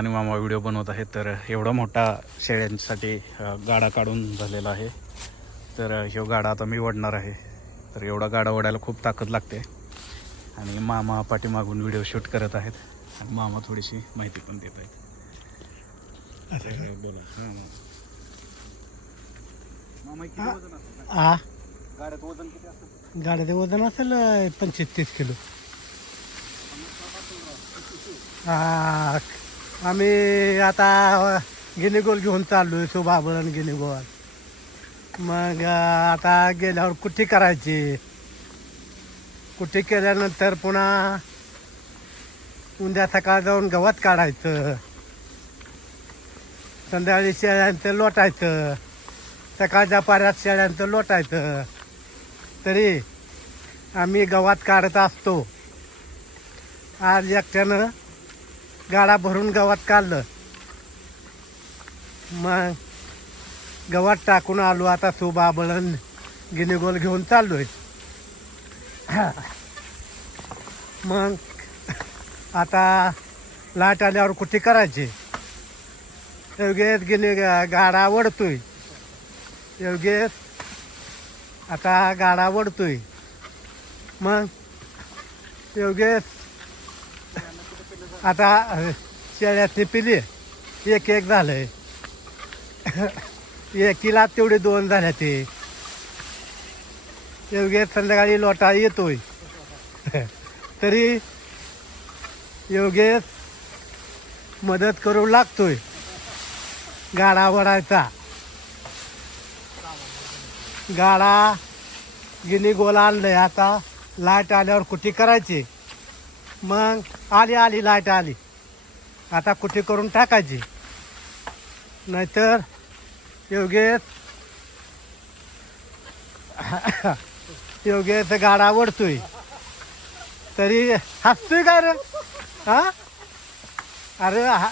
आणि मामा व्हिडिओ बनवत आहेत तर एवढा मोठा शेळ्यांसाठी गाडा काढून झालेला आहे. तर ह्यो गाडा आता मी वडणार आहे. तर एवढा गाडा वडायला खूप ताकद लागते. आणि मामा पाठीमागून व्हिडिओ शूट करत आहेत. आणि मामा थोडीशी माहिती पण देत आहेत. बोला. हं. गाड्याचं वजन असेल पंचवीस तीस किलो. हा. आम्ही आता गिनीगोल घेऊन चाललोय शोभाबळण गिनीगोल. मग आता गेल्यावर कुट्टी करायची? कुट्टी केल्यानंतर पुन्हा उद्या सकाळ जाऊन गवत काढायचं. संध्याकाळी शेळ्यांचं लोटायचं. सकाळच्या पाऱ्यात शेळ्यांचं लोटायचं. तरी आम्ही गवत काढत असतो. आज एकट्यानं गाडा भरून गवात काढलं. मग गवात टाकून आलो आता सोबा बळण गिनेगोल घेऊन चाललोय. मग आता लाट आल्यावर कुठे करायची? योगेश गिने गाडा वडतोय योगेश आता गाडा वडतोय मग योगेश आता शेळ्यातली पिली एक एक झालंय. एकीला तेवढे दोन झाल्या ते. योगेश संध्याकाळी लोटा येतोय. तरी योगेश मदत करू लागतोय. गाडा वडायचा गाडा गिनी गोल आणलंय आता लाइट आल्यावर कुठे करायची? मग आली आली लाइट आली. आता कुठे करून टाकायची? नाहीतर योगेश योगेश गाडा आवडतोय तरी हसतोय का रे? हा? अरे हा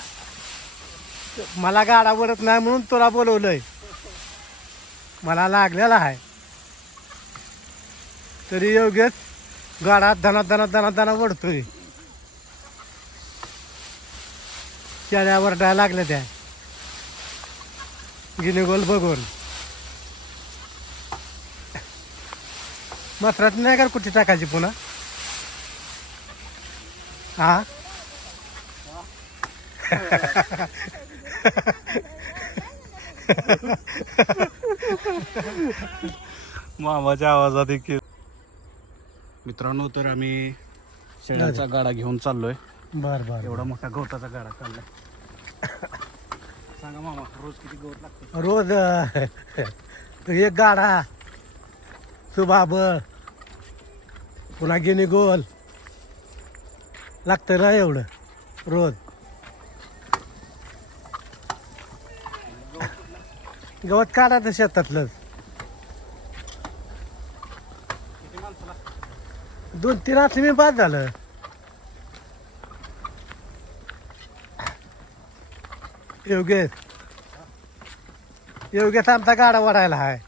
मला गाडा आवडत नाही म्हणून तुला बोलवलंय. मला लागलेला आहे. तरी योगेश गाडा धना धना धना धना वडतोय शेळ्यावर डाय लागल्या त्या. गिनीगोल बघून. मसरात नाही का कुठे टाकायची पुन्हा? हा मामाच्या आवाजात एक मित्रांनो तर आम्ही शेळ्याचा गाडा घेऊन चाललोय. बर बर एवढा मोठा गवताचा गाडा चाललाय. सांगा मामा रोज किती गवत लागतं? रोज एक गाडा सुबाबळ पुन्हा गिनी गोल. लागतं ना एवढं रोज. गवत काढायचं शेतातलंच. दोन तीन असले मी बाद झालं. योगेश. योगेश आमचा गाडा वडायला आहे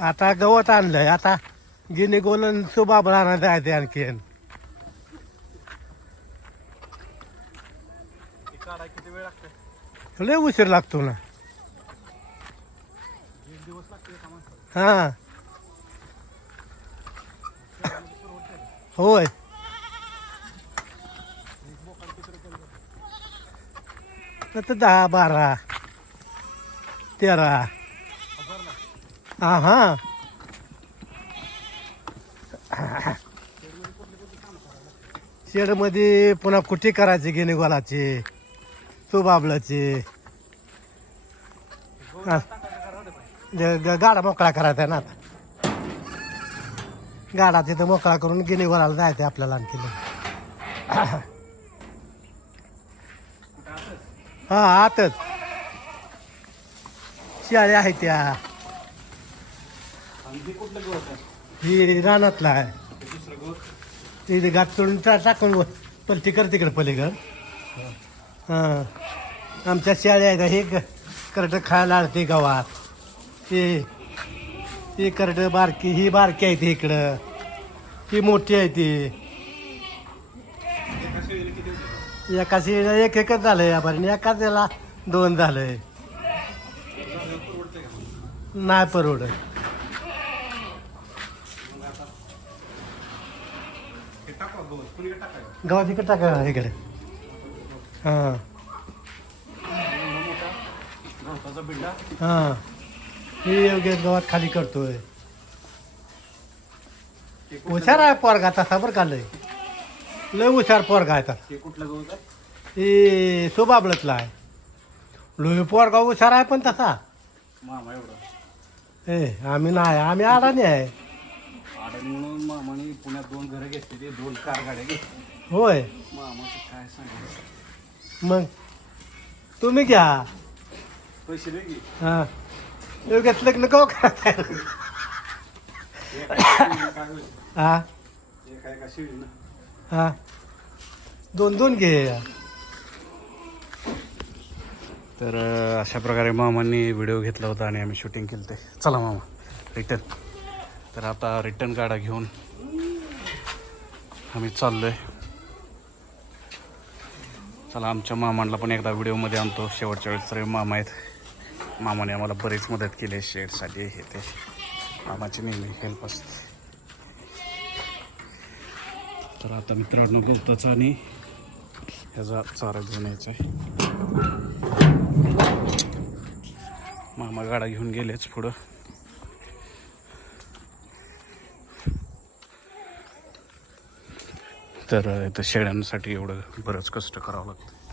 आता गवत आणलंय. आता गिनी गोलन सुबाबळ आणा जायचे आणखीन. लय उशीर लागतो ना. हा. होय. तर दहा बारा तेरा. हा हा. शेडमध्ये पुन्हा कुठे करायची गिनी गोलाची? सुबाबलाची. ग- गाडा मोकळा करायचा आहे ना आता. गाडा तिथं मोकळा करून गिनी गोलाला जायचं आपल्याला आणखी हा आतच. शाळे आहेत त्या. ही रानातला आहे. तिथे इथे गाठ सोडून टाकून वर पलटी कर तिकडे पलीकड. हां. आमच्या शाळा आहेत हे करट खायला आडते गावात. ते ही करड बारकी ही बारकी आहे ती इकडं. ही मोठी आहे ती. एका शेळीला एक एकच झालंय आपण एकाच याला दोन झालंय. नाही परवडत. गव्हात इकडे टाका इकडे. हां. हां. ही योग्य गव्हात खाली करतोय. हुशार आहे पोरगा तसा बरं का लय. लय हुशार पोरगा आहे तसा. ते कुठलं का हे सोबाबळतला आहे. पोरगा हुशार आहे पण तसा. मामा एवढं. ए आम्ही नाही आम्ही अडाणी आहे. आडणी म्हणून मामाने पुण्यात दोन घरं घेतली ते दोन कार गाड्या घेतली. होय. मामाचं काय सांगायचं? मग तुम्ही घ्या. पैसे की. हां. योग्यात लग्न कवा करताय हा का हा दोन दोन घे तर अशा प्रकारे मामांनी व्हिडिओ घेतला होता आणि आम्ही शूटिंग केलं ते चला मामा रिटर्न तर आता रिटर्न गाडा घेऊन आम्ही चाललो आहे चला आमच्या मामांना पण एकदा व्हिडिओमध्ये आणतो. शेवटच्या वेळेस तरी मामा आहेत. मामाने आम्हाला बरीच मदत केली आहे शेडसाठी हे ते मामाची नेहमी हेल्प असते. तर आता मित्रांनो गवताचा आणि ह्याचा चारा घेऊन यायचा आहे. मामा गाडा घेऊन गेलेच पुढं. तर इथं शेळ्यांसाठी एवढं बरंच कष्ट करावं लागतं.